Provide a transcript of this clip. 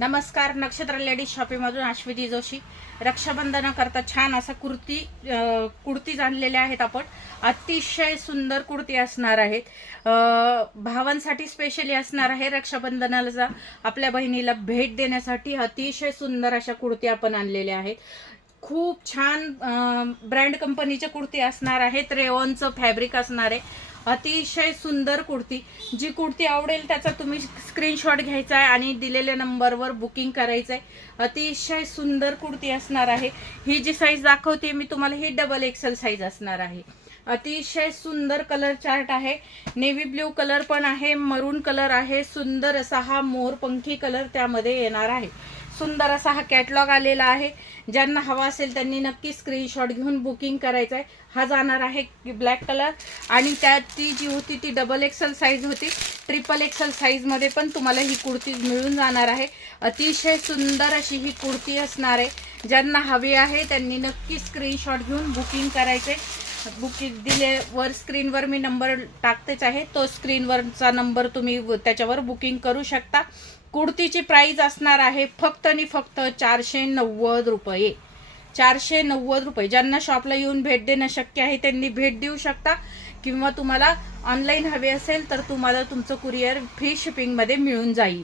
नमस्कार. नक्षत्र लेडीज शॉपिंगमधून अश्विनी जोशी. रक्षाबंधनाकरता छान असा कुर्तीज आणलेल्या आहेत आपण. अतिशय सुंदर कुर्ती असणार आहेत. भावांसाठी स्पेशली असणार आहे. रक्षाबंधनाला आपल्या बहिणीला भेट देण्यासाठी अतिशय सुंदर अशा कुर्ती आपण आणलेल्या आहेत. खूप छान ब्रँड कंपनीच्या कुर्ती असणार आहेत. रेओनचं फॅब्रिक असणार आहे. अतिशय सुंदर कुर्ती. जी कुर्ती आवडेल त्याचा तुम्ही स्क्रीनशॉट घ्यायचा आहे आणि दिलेल्या नंबरवर बुकिंग करायचं आहे. अतिशय सुंदर कुर्ती असणार आहे. ही जी साईज दाखवते मी तुम्हाला ही डबल XL साईज असणार आहे. अतिशय सुंदर कलर चार्ट आहे. नेव्ही ब्ल्यू कलर पण आहे, मरून कलर आहे. सुंदर असा हा मोरपंखी कलर त्यामध्ये येणार आहे. सुंदर असा हा कॅटलॉग आलेला आहे. ज्यांना हवा असेल त्यांनी नक्की स्क्रीनशॉट घेऊन बुकिंग करायचं आहे. हा जाणार आहे ब्लॅक कलर आणि त्यात ती जी होती ती डबल XL साईज होती. ट्रिपल XL साईजमध्ये पण तुम्हाला ही कुर्ती मिळून जाणार आहे. अतिशय सुंदर अशी ही कुर्ती असणार आहे. ज्यांना हवी आहे त्यांनी नक्की स्क्रीनशॉट घेऊन बुकिंग करायचे. बुकिंग दिले वर स्क्रीनवर मी नंबर टाकतेच आहे. तो स्क्रीनवरचा नंबर तुम्ही त्याच्यावर बुकिंग करू शकता. कुर्तीची प्राइस असणार आहे फक्त आणि फक्त 490 रुपये. 490 रुपये. ज्यांना शॉपला येऊन भेट देणं शक्य आहे त्यांनी भेट देऊ शकता, किंवा तुम्हाला ऑनलाईन हवे असेल तर तुम्हाला तुमचं कुरिअर फ्री शिपिंगमध्ये मिळून जाईल.